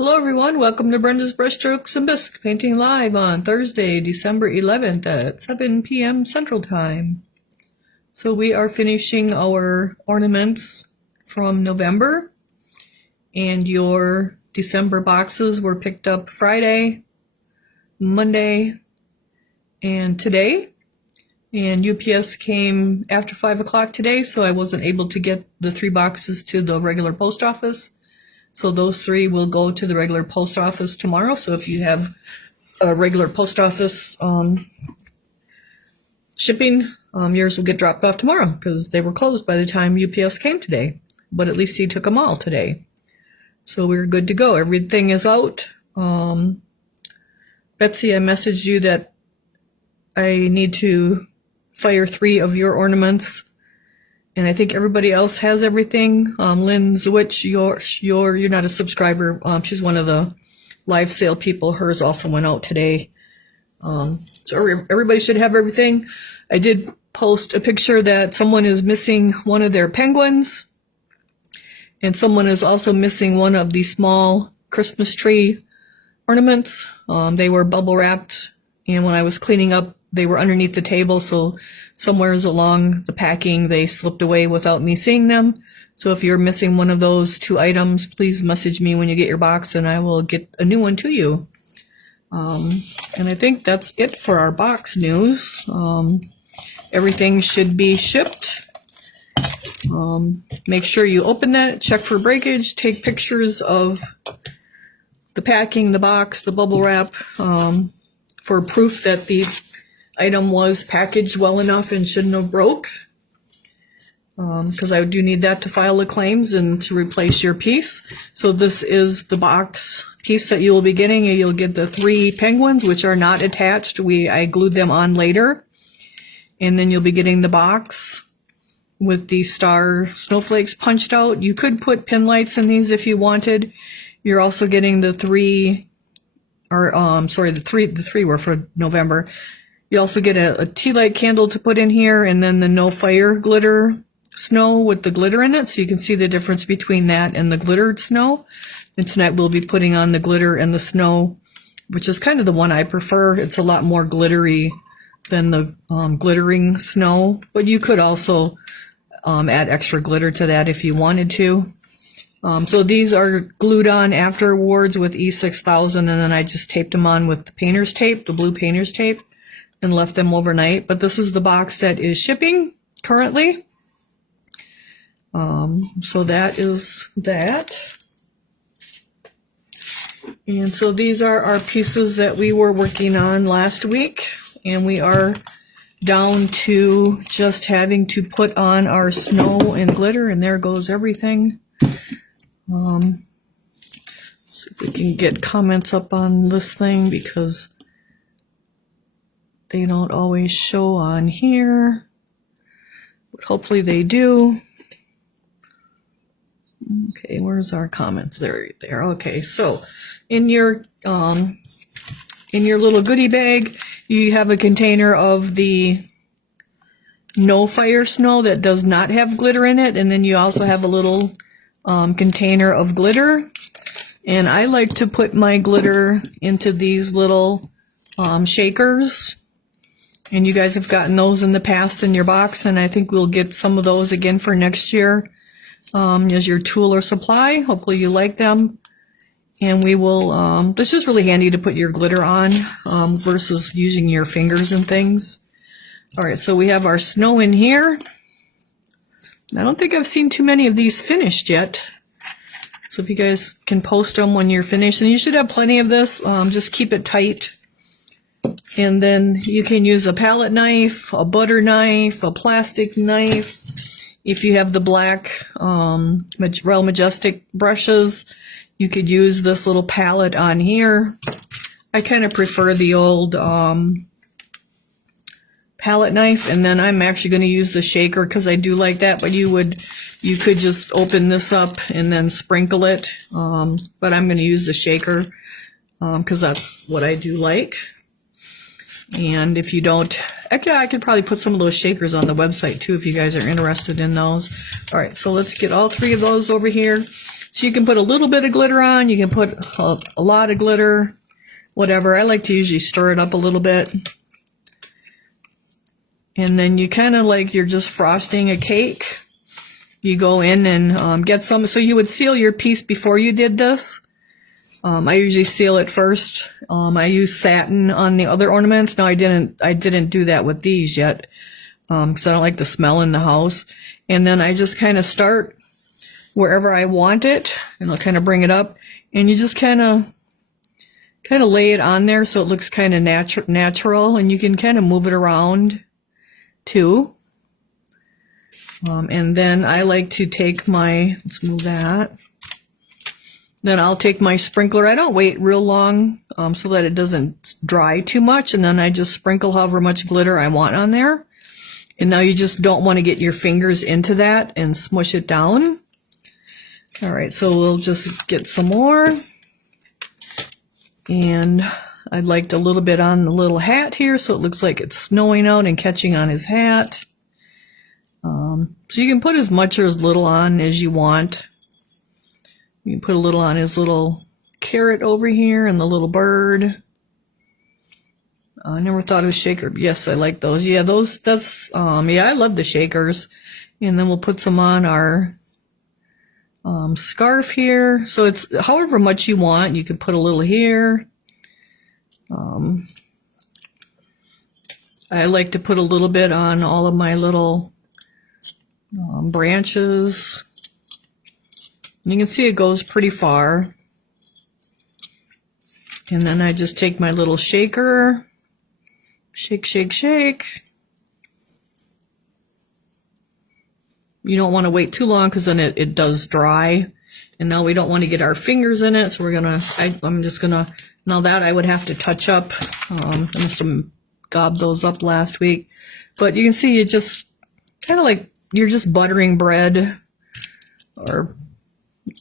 Hello everyone, welcome to Brenda's Brushstrokes and Bisque Painting Live on Thursday, December 11th at 7 p.m. Central Time. So we are finishing our ornaments from November, and your December boxes were picked up Friday, Monday, and today. And UPS came after 5 o'clock today, so I wasn't able to get the 3 boxes to the regular post office. So those 3 will go to the regular post office tomorrow. So if you have a regular post office shipping, yours will get dropped off tomorrow because they were closed by the time UPS came today. But at least he took them all today. So we're good to go. Everything is out. Betsy, I messaged you that I need to fire 3 of your ornaments. And I think everybody else has everything. Lynn Zwitch, you're not a subscriber. She's one of the live sale people. Hers also went out today. So everybody should have everything. I did post a picture that someone is missing one of their penguins. And someone is also missing one of the small Christmas tree ornaments. They were bubble wrapped. And when I was cleaning up, they were underneath the table, so somewheres along the packing, they slipped away without me seeing them. So if you're missing one of those 2 items, please message me when you get your box, and I will get a new one to you. And I think that's it for our box news. Everything should be shipped. Make sure you open that, check for breakage, take pictures of the packing, the box, the bubble wrap, for proof that the item was packaged well enough and shouldn't have broke, because I do need that to file the claims and to replace your piece. So this is the box piece that you will be getting. You'll get the 3 penguins, which are not attached. I glued them on later. And then you'll be getting the box with the star snowflakes punched out. You could put pin lights in these if you wanted. You're also getting the 3, the 3 were for November. You also get a tea light candle to put in here, and then the no fire glitter snow with the glitter in it, so you can see the difference between that and the glittered snow. And tonight we'll be putting on the glitter and the snow, which is kind of the one I prefer. It's a lot more glittery than the glittering snow, but you could also add extra glitter to that if you wanted to. So these are glued on afterwards with E6000, and then I just taped them on with the painter's tape, the blue painter's tape, and left them overnight. But this is the box that is shipping currently. So that is that. And so these are our pieces that we were working on last week, and we are down to just having to put on our snow and glitter, and there goes everything. Let's see if we can get comments up on this thing, because they don't always show on here, but hopefully they do. Okay, where's our comments? There. Okay, so in your little goodie bag, you have a container of the no fire snow that does not have glitter in it, and then you also have a little container of glitter. And I like to put my glitter into these little shakers. And you guys have gotten those in the past in your box, and I think we'll get some of those again for next year as your tool or supply. Hopefully you like them. And we will, it's just really handy to put your glitter on versus using your fingers and things. All right, so we have our snow in here. I don't think I've seen too many of these finished yet. So if you guys can post them when you're finished, and you should have plenty of this, just keep it tight. And then you can use a palette knife, a butter knife, a plastic knife. If you have the black Real Majestic brushes, you could use this little palette on here. I kind of prefer the old palette knife, and then I'm actually going to use the shaker because I do like that, but you could just open this up and then sprinkle it, but I'm going to use the shaker because that's what I do like. And if you don't, actually, I could probably put some of those shakers on the website too if you guys are interested in those. All right, so let's get all 3 of those over here. So you can put a little bit of glitter on, you can put a lot of glitter, whatever. I like to usually stir it up a little bit. And then you kind of like you're just frosting a cake. You go in and get some. So you would seal your piece before you did this. I usually seal it first. I use satin on the other ornaments. No, I didn't do that with these yet. Because I don't like the smell in the house. And then I just kind of start wherever I want it, and I'll kind of bring it up, and you just kind of lay it on there so it looks kind of natural, and you can kind of move it around too. And then I like to take let's move that. Then I'll take my sprinkler. I don't wait real long so that it doesn't dry too much, and then I just sprinkle however much glitter I want on there. And now you just don't want to get your fingers into that and smush it down. All right, so we'll just get some more. And I'd like a little bit on the little hat here so it looks like it's snowing out and catching on his hat. So you can put as much or as little on as you want. You can put a little on his little carrot over here and the little bird. I never thought of a shaker. Yes, I like those. Yeah, yeah, I love the shakers. And then we'll put some on our scarf here. So it's however much you want. You can put a little here. I like to put a little bit on all of my little branches. And you can see it goes pretty far. And then I just take my little shaker. Shake, shake, shake. You don't want to wait too long because then it does dry. And now we don't want to get our fingers in it. So I'm just gonna, now that I would have to touch up. I must have gobbed those up last week. But you can see it just kind of like you're just buttering bread or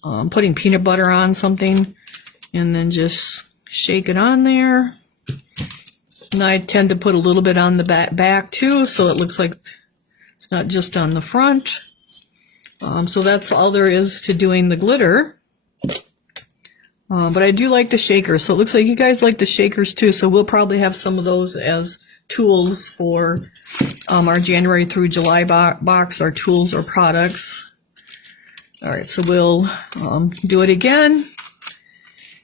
putting peanut butter on something. And then just shake it on there. And I tend to put a little bit on the back too, so it looks like it's not just on the front. So that's all there is to doing the glitter. But I do like the shakers, so it looks like you guys like the shakers too, so we'll probably have some of those as tools for our January through July box, our tools or products. All right, so we'll do it again.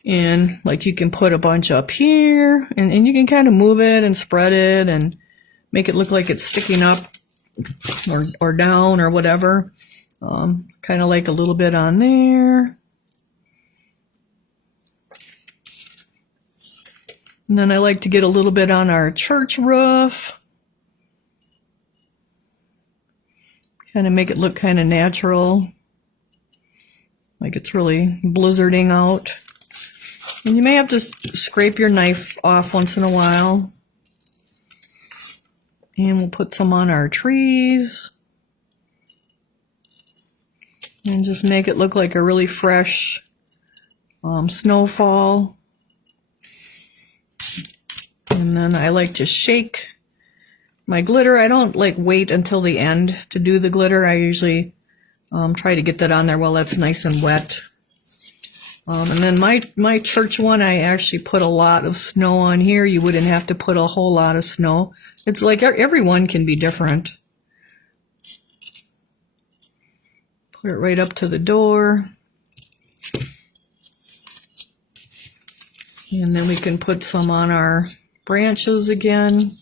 And like you can put a bunch up here and you can kind of move it and spread it and make it look like it's sticking up or down or whatever. Kind of like a little bit on there. And then I like to get a little bit on our church roof. Kind of make it look kind of natural. Like it's really blizzarding out. And you may have to scrape your knife off once in a while. And we'll put some on our trees. And just make it look like a really fresh snowfall. And then I like to shake my glitter. I don't like wait until the end to do the glitter. I usually try to get that on there while that's nice and wet. And then my church one, I actually put a lot of snow on here. You wouldn't have to put a whole lot of snow. It's like every one can be different. Put it right up to the door. And then we can put some on our branches again.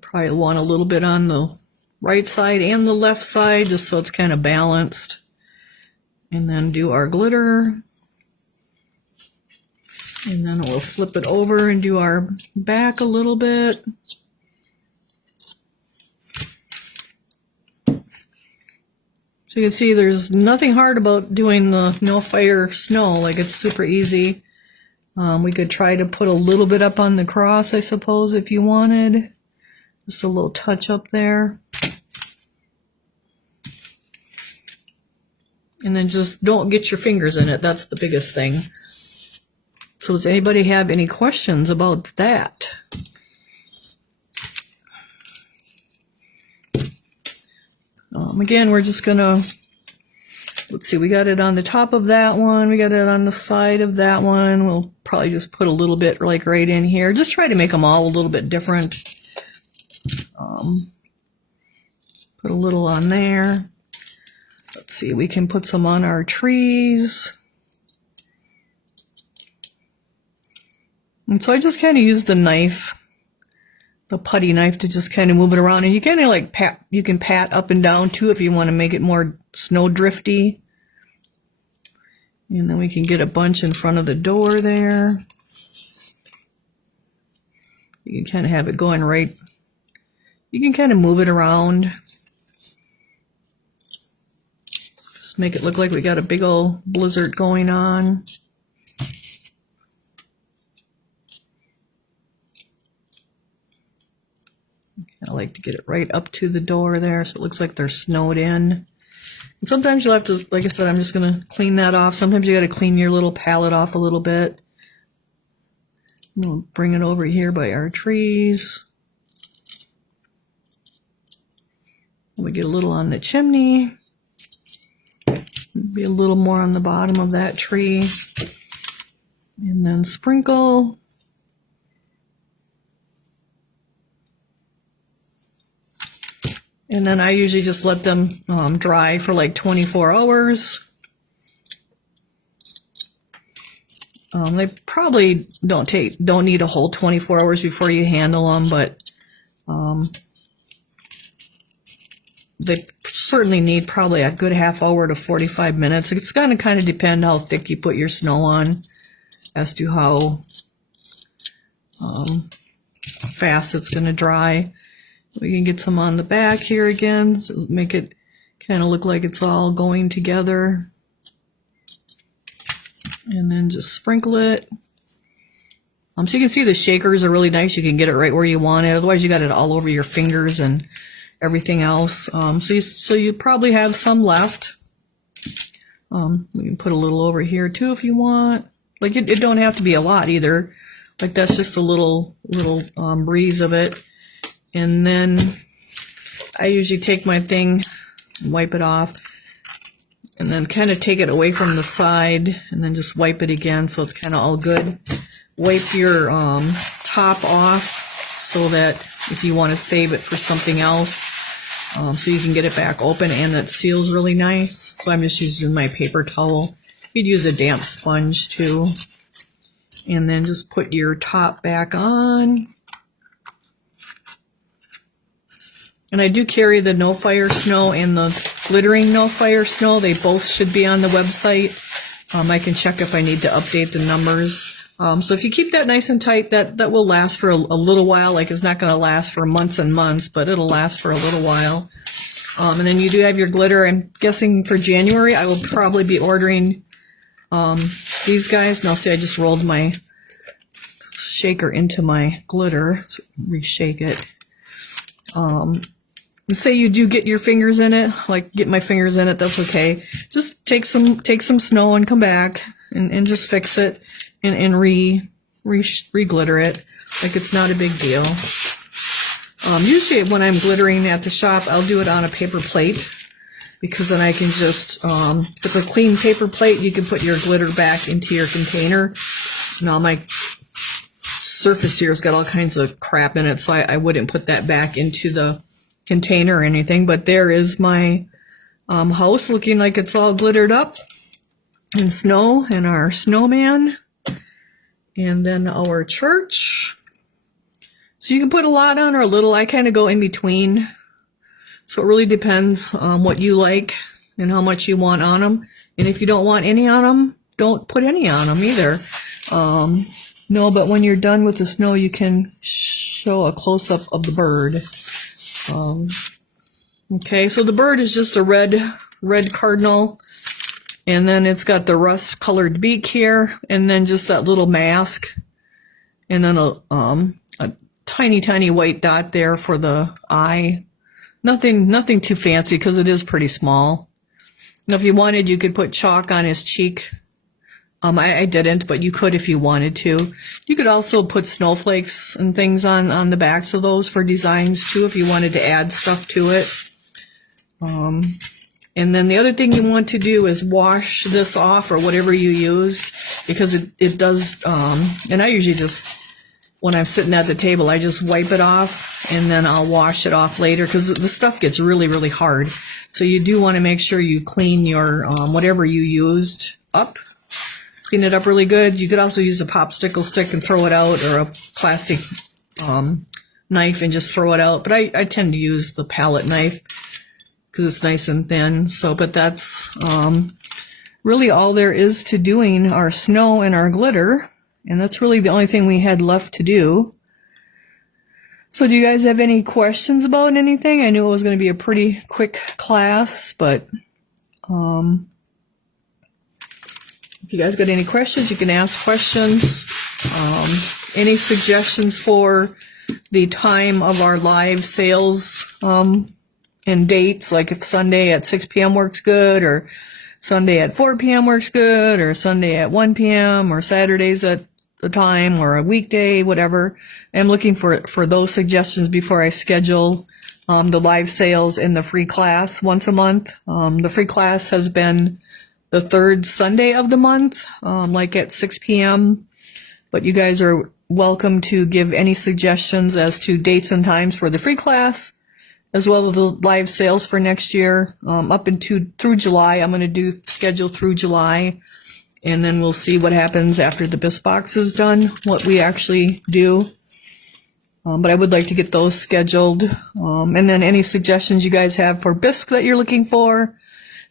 Probably want a little bit on the right side and the left side, just so it's kind of balanced. And then do our glitter. And then we'll flip it over and do our back a little bit. So you can see there's nothing hard about doing the no fire snow, like it's super easy. We could try to put a little bit up on the cross, I suppose, if you wanted. Just a little touch up there. And then just don't get your fingers in it. That's the biggest thing. So does anybody have any questions about that? Again, we're just gonna, let's see, we got it on the top of that one, we got it on the side of that one. We'll probably just put a little bit like right in here. Just try to make them all a little bit different. Put a little on there. Let's see, we can put some on our trees. And so I just kind of use the knife, the putty knife, to just kind of move it around. And you kind of like pat, you can pat up and down too if you want to make it more snow drifty. And then we can get a bunch in front of the door there. You can kind of have it going right. You can kind of move it around. Just make it look like we got a big old blizzard going on. I like to get it right up to the door there so it looks like they're snowed in. And sometimes you'll have to, like I said, I'm just going to clean that off. Sometimes you got to clean your little palette off a little bit. We'll bring it over here by our trees. We get a little on the chimney. Be a little more on the bottom of that tree. And then sprinkle. And then I usually just let them dry for like 24 hours. They probably don't need a whole 24 hours before you handle them, but they certainly need probably a good half hour to 45 minutes. It's going to kind of depend how thick you put your snow on as to how fast it's going to dry. We can get some on the back here again, so make it kind of look like it's all going together. And then just sprinkle it. So you can see the shakers are really nice. You can get it right where you want it. Otherwise, you got it all over your fingers and everything else. So you probably have some left. We can put a little over here too if you want. Like it don't have to be a lot either. Like that's just a little breeze of it. And then I usually take my thing and wipe it off and then kind of take it away from the side and then just wipe it again so it's kind of all good. Wipe your top off so that if you want to save it for something else, so you can get it back open and it seals really nice. So I'm just using my paper towel. You'd use a damp sponge too. And then just put your top back on. And I do carry the No Fire Snow and the glittering No Fire Snow. They both should be on the website. I can check if I need to update the numbers. So if you keep that nice and tight, that will last for a little while. Like it's not going to last for months and months, but it'll last for a little while. And then you do have your glitter. I'm guessing for January, I will probably be ordering these guys. Now see, I just rolled my shaker into my glitter. So reshake it. Say you do get your fingers in it, like get my fingers in it, that's okay. Just take some snow and come back and just fix it and re-glitter it. Like it's not a big deal. Usually when I'm glittering at the shop, I'll do it on a paper plate because then I can just, if it's a clean paper plate, you can put your glitter back into your container. Now my surface here has got all kinds of crap in it, so I wouldn't put that back into the container or anything. But there is my house looking like it's all glittered up in snow, and our snowman, and then our church. So you can put a lot on or a little. I kind of go in between, so it really depends on what you like and how much you want on them. And if you don't want any on them, don't put any on them either. No, but when you're done with the snow, you can show a close-up of the bird. Okay, so the bird is just a red cardinal, and then it's got the rust-colored beak here, and then just that little mask, and then a tiny white dot there for the eye. Nothing too fancy because it is pretty small. Now, if you wanted, you could put chalk on his cheek. I didn't, but you could if you wanted to. You could also put snowflakes and things on the backs of those for designs too if you wanted to add stuff to it. And then the other thing you want to do is wash this off, or whatever you used, because it does, and I usually just, when I'm sitting at the table, I just wipe it off and then I'll wash it off later, because the stuff gets really, really hard. So you do want to make sure you clean your, whatever you used up. Clean it up really good. You could also use a popsicle stick and throw it out, or a plastic knife and just throw it out. But I tend to use the palette knife because it's nice and thin. So, but that's really all there is to doing our snow and our glitter. And that's really the only thing we had left to do. So do you guys have any questions about anything? I knew it was going to be a pretty quick class, but if you guys got any questions, you can ask questions. Any suggestions for the time of our live sales and dates, like if Sunday at 6 p.m. works good, or Sunday at 4 p.m. works good, or Sunday at 1 p.m., or Saturdays at the time, or a weekday, whatever. I'm looking for those suggestions before I schedule the live sales in the free class once a month. The free class has been the third Sunday of the month, like at 6 p.m. But you guys are welcome to give any suggestions as to dates and times for the free class, as well as the live sales for next year, up into through July. I'm going to do schedule through July, and then we'll see what happens after the bisque box is done, what we actually do. But I would like to get those scheduled, and then any suggestions you guys have for bisque that you're looking for,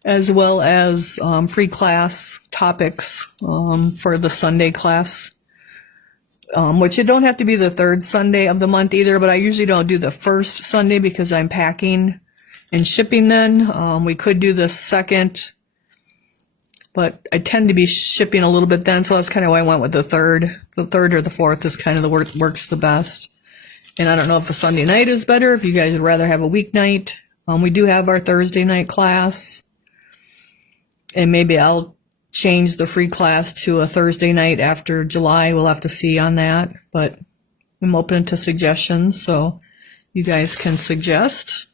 as well as free class topics for the Sunday class. Which it don't have to be the third Sunday of the month either, but I usually don't do the first Sunday because I'm packing and shipping then. We could do the second, but I tend to be shipping a little bit then, so that's kind of why I went with the third. The third or the fourth is kind of the works the best. And I don't know if a Sunday night is better, if you guys would rather have a weeknight. We do have our Thursday night class, and maybe I'll change the free class to a Thursday night after July. We'll have to see on that, but I'm open to suggestions, so you guys can suggest,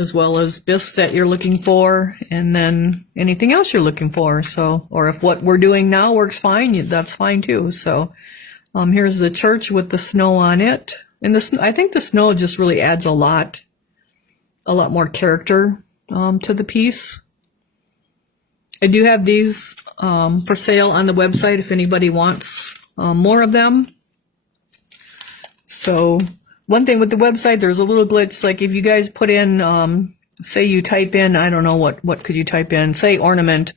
as well as bisque that you're looking for, and then anything else you're looking for. So, or if what we're doing now works fine, that's fine too. So here's the church with the snow on it, and I think the snow just really adds a lot more character to the piece. I do have these for sale on the website if anybody wants more of them. So one thing with the website, there's a little glitch. Like if you guys put in, say you type in, I don't know, what could you type in? Say ornament,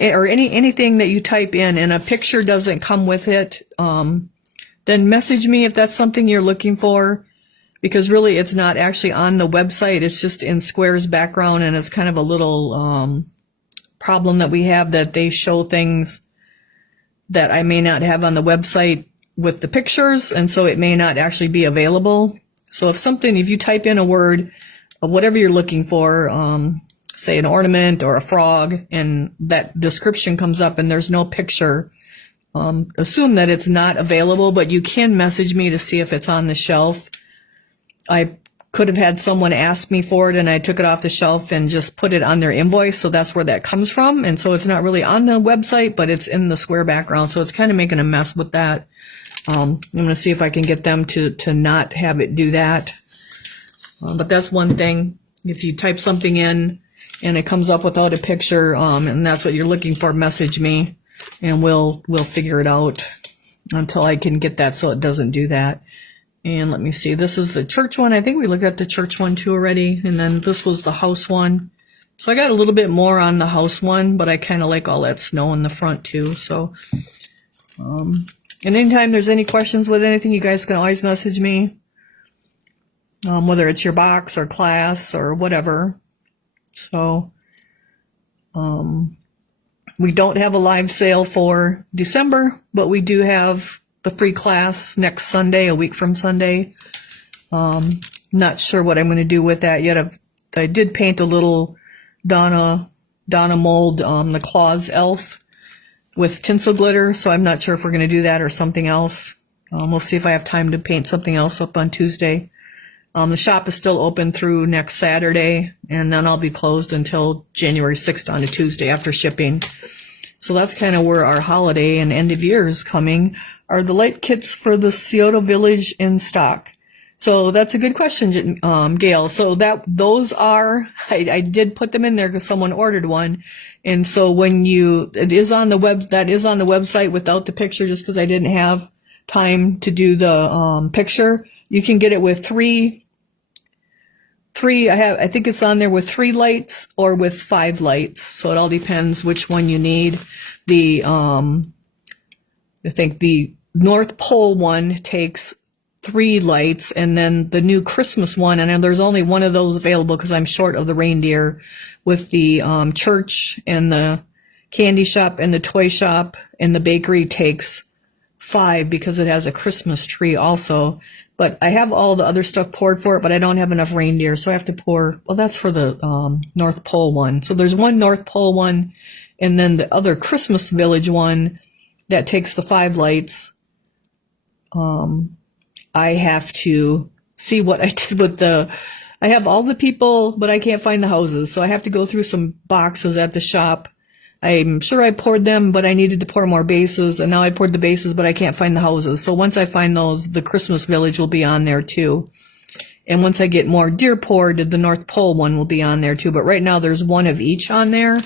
or anything that you type in and a picture doesn't come with it, then message me if that's something you're looking for. Because really it's not actually on the website. It's just in Square's background, and it's kind of a little problem that we have, that they show things that I may not have on the website with the pictures, and so it may not actually be available. So if you type in a word of whatever you're looking for, say an ornament or a frog, and that description comes up and there's no picture, assume that it's not available, but you can message me to see if it's on the shelf. I could have had someone ask me for it, and I took it off the shelf and just put it on their invoice, so that's where that comes from. And so it's not really on the website, but it's in the Square background, so it's kind of making a mess with that. I'm going to see if I can get them to not have it do that. But that's one thing. If you type something in and it comes up without a picture, and that's what you're looking for, message me, and we'll figure it out until I can get that so it doesn't do that. And let me see, this is the church one. I think we looked at the church one too already. And then this was the house one. So I got a little bit more on the house one, but I kind of like all that snow in the front too. So, and anytime there's any questions with anything, you guys can always message me, whether it's your box or class or whatever. So, we don't have a live sale for December, but we do have the free class next Sunday, a week from Sunday. Not sure what I'm going to do with that yet. I did paint a little Donna mold, the Claus elf with tinsel glitter, so I'm not sure if we're going to do that or something else. We'll see if I have time to paint something else up on Tuesday. The shop is still open through next Saturday, and then I'll be closed until January 6th on a Tuesday after shipping. So that's kind of where our holiday and end of year is coming. Are the light kits for the Scioto Village in stock? So that's a good question, Gail. So those are, I did put them in there because someone ordered one. And so that is on the website without the picture, just because I didn't have time to do the picture. You can get it with three, I think it's on there with 3 lights or with 5 lights. So it all depends which one you need. I think the North Pole one takes 3 lights, and then the new Christmas one, and there's only one of those available because I'm short of the reindeer, with the church and the candy shop and the toy shop and the bakery takes 5 because it has a Christmas tree also. But I have all the other stuff poured for it, but I don't have enough reindeer, so I have to pour, well, that's for the North Pole one. So there's one North Pole one, and then the other Christmas Village one that takes the 5 lights. I have to see what I did with I have all the people, but I can't find the houses. So I have to go through some boxes at the shop. I'm sure I poured them, but I needed to pour more bases. And now I poured the bases, but I can't find the houses. So once I find those, the Christmas Village will be on there too. And once I get more deer poured, the North Pole one will be on there too. But right now there's one of each on there.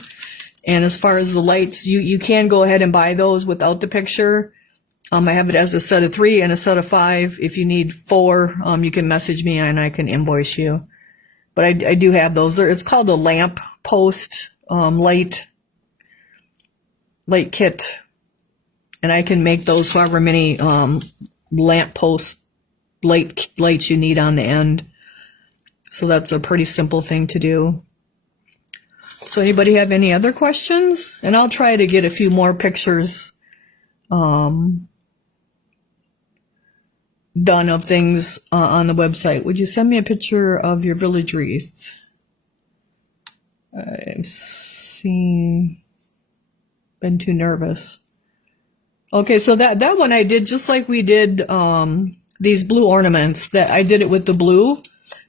And as far as the lights, you can go ahead and buy those without the picture. I have it as a set of 3 and a set of 5. If you need 4, you can message me and I can invoice you. But I do have those. It's called a lamp post light kit, and I can make those however many lamp post lights you need on the end. So that's a pretty simple thing to do. So anybody have any other questions? And I'll try to get a few more pictures done of things on the website. Would you send me a picture of your village wreath? I've been too nervous. Okay, so that one I did just like we did these blue ornaments. That I did it with the blue,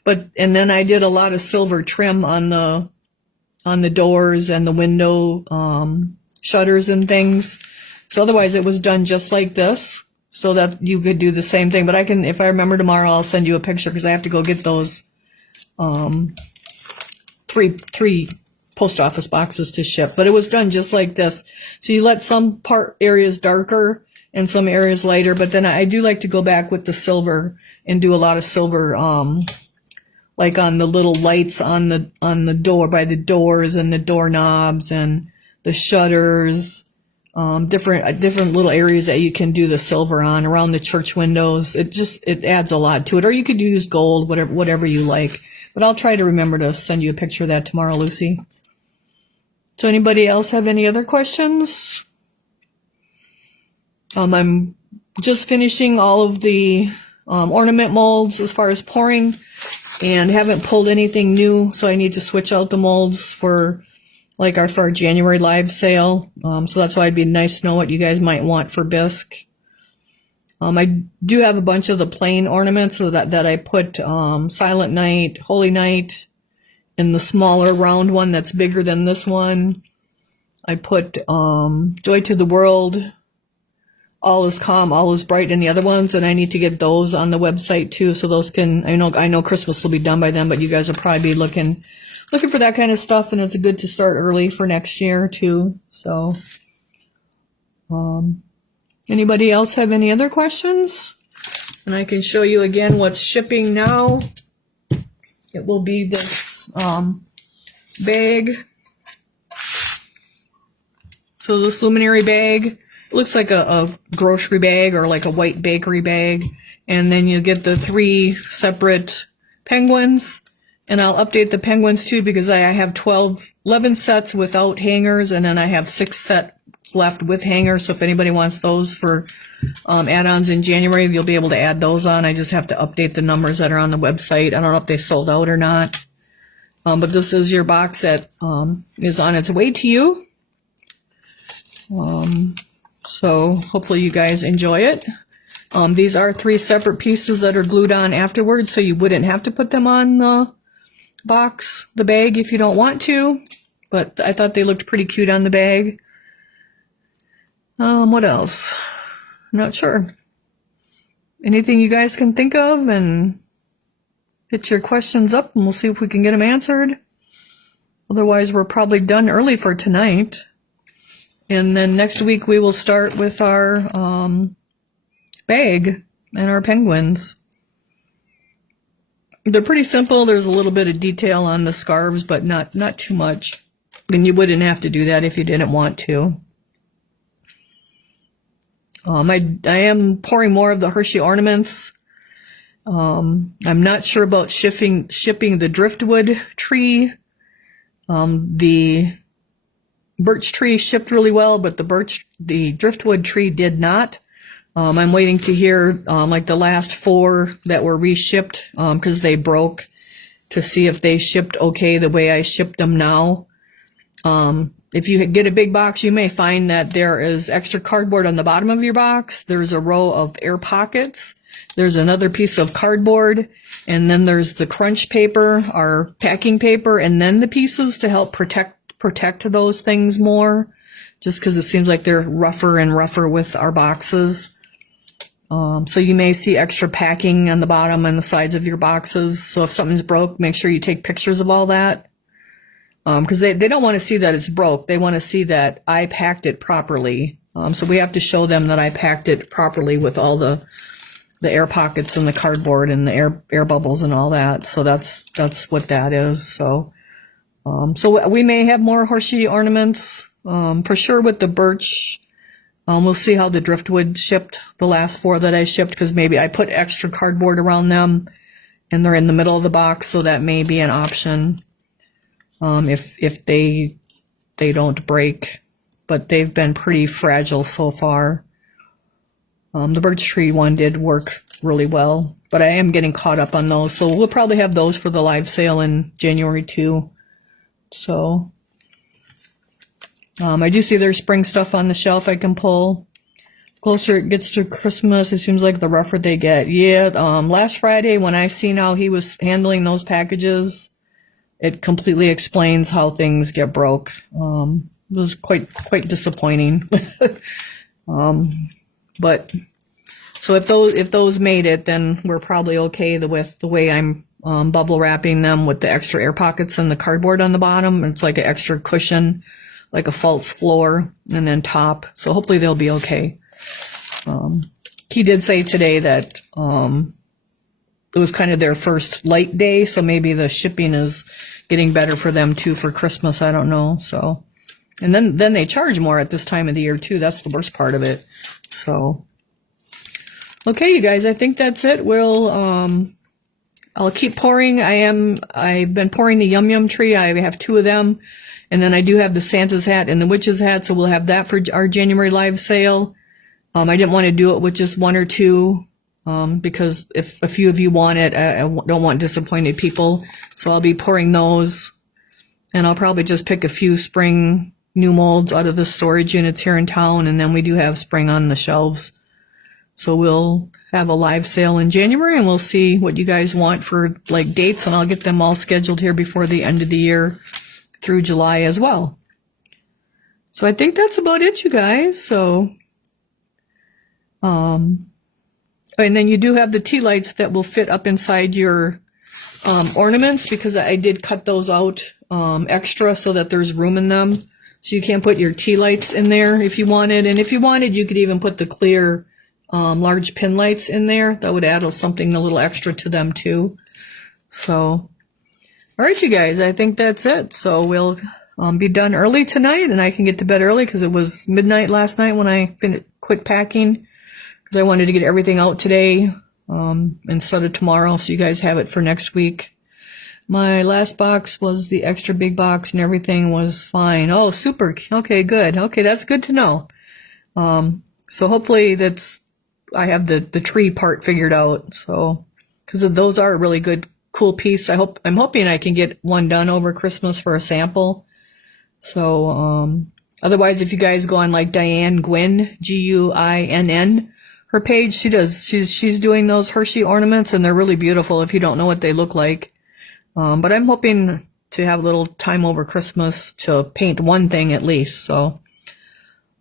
and then I did a lot of silver trim on the doors and the window shutters and things. So otherwise it was done just like this, so that you could do the same thing. But I can, if I remember tomorrow, I'll send you a picture because I have to go get those three post office boxes to ship. But it was done just like this. So you let some areas darker and some areas lighter. But then I do like to go back with the silver and do a lot of silver, like on the little lights on the door, by the doors and the doorknobs and the shutters. Different little areas that you can do the silver on around the church windows. It adds a lot to it. Or you could use gold, whatever you like. But I'll try to remember to send you a picture of that tomorrow, Lucy. So anybody else have any other questions? I'm just finishing all of the ornament molds as far as pouring, and haven't pulled anything new, so I need to switch out the molds for our January live sale. So that's why it'd be nice to know what you guys might want for bisque. I do have a bunch of the plain ornaments so that I put Silent Night, Holy Night, in the smaller round one that's bigger than this one. I put Joy to the World, All is Calm, All is Bright in the other ones, and I need to get those on the website too, so those can, I know Christmas will be done by then, but you guys will probably be looking for that kind of stuff, and it's good to start early for next year too. So anybody else have any other questions? And I can show you again what's shipping now. It will be this bag. So this luminary bag, it looks like a grocery bag or like a white bakery bag. And then you get the 3 separate penguins. And I'll update the penguins too, because I have 11 sets without hangers, and then I have 6 sets left with hangers. So if anybody wants those for add-ons in January, you'll be able to add those on. I just have to update the numbers that are on the website. I don't know if they sold out or not. But this is your box that is on its way to you. So hopefully you guys enjoy it. These are 3 separate pieces that are glued on afterwards, so you wouldn't have to put them on the box, the bag, if you don't want to. But I thought they looked pretty cute on the bag. What else? Not sure. Anything you guys can think of, and get your questions up and we'll see if we can get them answered. Otherwise, we're probably done early for tonight. And then next week we will start with our bag and our penguins. They're pretty simple. There's a little bit of detail on the scarves, but not too much. And you wouldn't have to do that if you didn't want to. I am pouring more of the Hershey ornaments. I'm not sure about shipping the driftwood tree. The birch tree shipped really well, but the driftwood tree did not. I'm waiting to hear, like the last 4 that were reshipped, cause they broke, to see if they shipped okay the way I shipped them now. If you get a big box, you may find that there is extra cardboard on the bottom of your box. There's a row of air pockets. There's another piece of cardboard, and then there's the crunch paper, our packing paper, and then the pieces to help protect those things more, just because it seems like they're rougher and rougher with our boxes. So you may see extra packing on the bottom and the sides of your boxes. So if something's broke, make sure you take pictures of all that. Because they don't want to see that it's broke. They want to see that I packed it properly. So we have to show them that I packed it properly with all the air pockets and the cardboard and the air bubbles and all that. So that's what that is. So we may have more Hershey ornaments, for sure with the birch. We'll see how the driftwood shipped, the last 4 that I shipped, because maybe I put extra cardboard around them and they're in the middle of the box. So that may be an option. If they don't break, but they've been pretty fragile so far. The birch tree one did work really well, but I am getting caught up on those. So we'll probably have those for the live sale in January too. So, I do see there's spring stuff on the shelf I can pull. Closer it gets to Christmas, it seems like the rougher they get. Yeah, last Friday when I seen how he was handling those packages, it completely explains how things get broke. It was quite disappointing. But so if those made it, then we're probably okay with the way I'm bubble wrapping them with the extra air pockets and the cardboard on the bottom. It's like an extra cushion, like a false floor, and then top. So hopefully they'll be okay. He did say today that it was kind of their first light day, so maybe the shipping is getting better for them too for Christmas. I don't know. So, and then they charge more at this time of the year too. That's the worst part of it. So, okay, you guys, I think that's it. I'll keep pouring. I've been pouring the Yum Yum tree. I have 2 of them. And then I do have the Santa's hat and the witch's hat. So we'll have that for our January live sale. I didn't want to do it with just 1 or 2. Because if a few of you want it, I don't want disappointed people. So I'll be pouring those, and I'll probably just pick a few spring new molds out of the storage units here in town. And then we do have spring on the shelves. So we'll have a live sale in January, and we'll see what you guys want for like dates, and I'll get them all scheduled here before the end of the year through July as well. So I think that's about it, you guys. So, and then you do have the tea lights that will fit up inside your ornaments, because I did cut those out extra so that there's room in them. So you can put your tea lights in there if you wanted. And if you wanted, you could even put the clear large pin lights in there. That would add something a little extra to them too. So, all right, you guys, I think that's it. So we'll be done early tonight, and I can get to bed early because it was midnight last night when I quit packing. I wanted to get everything out today instead of tomorrow, so you guys have it for next week. My last box was the extra big box, and everything was fine. Oh, super. Okay, good. Okay, that's good to know. So hopefully I have the tree part figured out. So, because those are a really good, cool piece. I'm hoping I can get one done over Christmas for a sample. So, otherwise, if you guys go on like Diane Gwynn, Guinn, her page. She's doing those Hershey ornaments, and they're really beautiful if you don't know what they look like. But I'm hoping to have a little time over Christmas to paint one thing at least. So,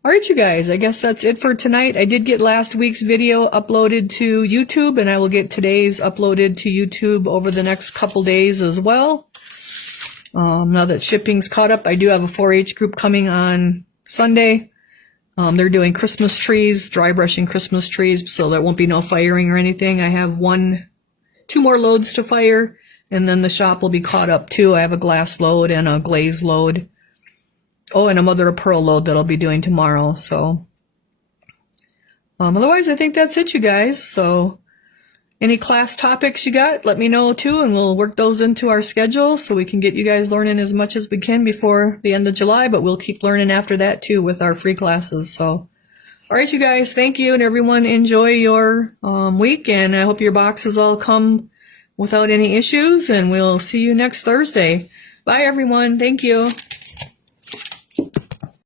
all right, you guys, I guess that's it for tonight. I did get last week's video uploaded to YouTube, and I will get today's uploaded to YouTube over the next couple days as well. Now that shipping's caught up, I do have a 4-H group coming on Sunday. They're doing Christmas trees, dry brushing Christmas trees, so there won't be no firing or anything. I have 2 more loads to fire, and then the shop will be caught up too. I have a glass load and a glaze load. Oh, and a mother of pearl load that I'll be doing tomorrow. So, otherwise, I think that's it, you guys. So, any class topics you got, let me know too, and we'll work those into our schedule so we can get you guys learning as much as we can before the end of July, but we'll keep learning after that too with our free classes. So, all right, you guys, thank you, and everyone enjoy your week, and I hope your boxes all come without any issues, and we'll see you next Thursday. Bye, everyone. Thank you.